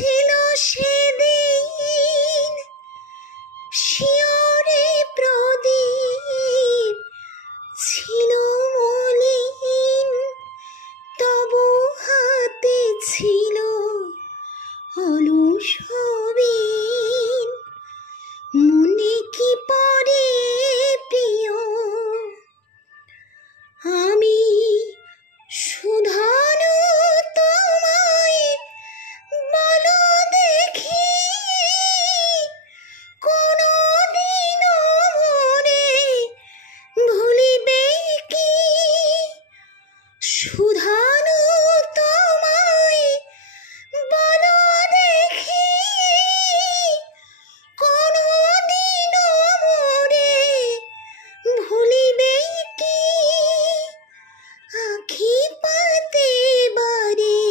ছিল সেদিন শিয়রে প্রদীপ ছিল মলিন, তবু হাতে ছিল অলস বীণ। মনে কি পড়ে প্রিয় আমি শুধানো তোমায়, বলো দেখি কোনদিন মনে ভুলিবে কি? শুধানো তোমায়, বলো দেখি কোনদিন মনে ভুলিবে কি? আখি পাতে বারে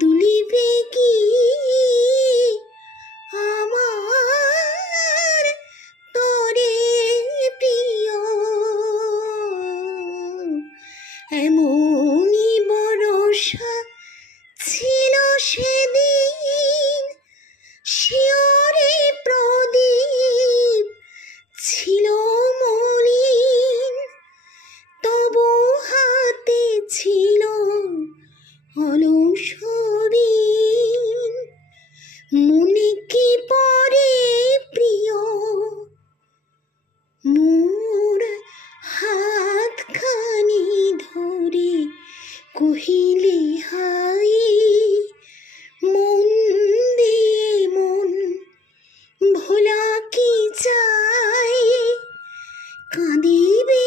দুলিবে কি আমার তরে প্রিয়? এমনই ভরসা ছিল সেদিন শিয়রে প্রদীপ ছিল মলিন, তবু হাতে ছিল অলস বীণ। মনে কি পড়ে প্রিয় মোর হাতখানি ধরে কহিলে হাই, মন দিয়ে মন ভোলা কি চাই? কাঁদিবে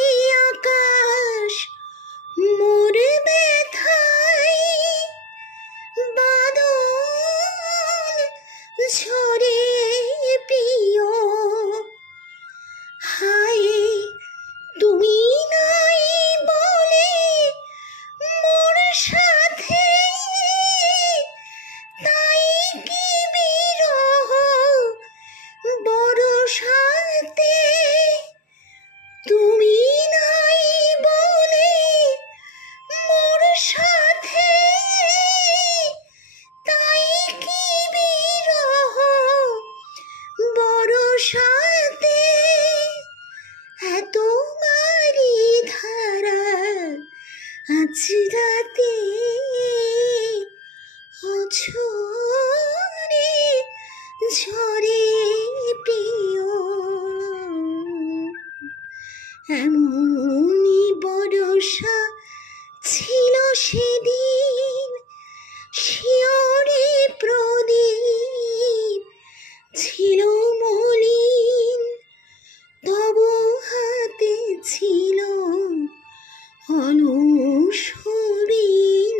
আকাশ মোর ব্যথায়, বাদল ঝরে প্রিয়। হায় তুমি নাই বলে মোর সাথে, তাই কি বিরহ বড় সাথে। তুমি নাই বলে মোর সাথে, তাই কি বিরহ বড় সাথে। এত মারি ধারা আজ রাতে অঝরে ঝরে প্রিয়। এমনই ভরসা ছিল সেদিন শিয়রে প্রদীপ ছিল মলিন, তবু হাতে ছিল অলস বীণ।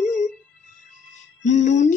মনে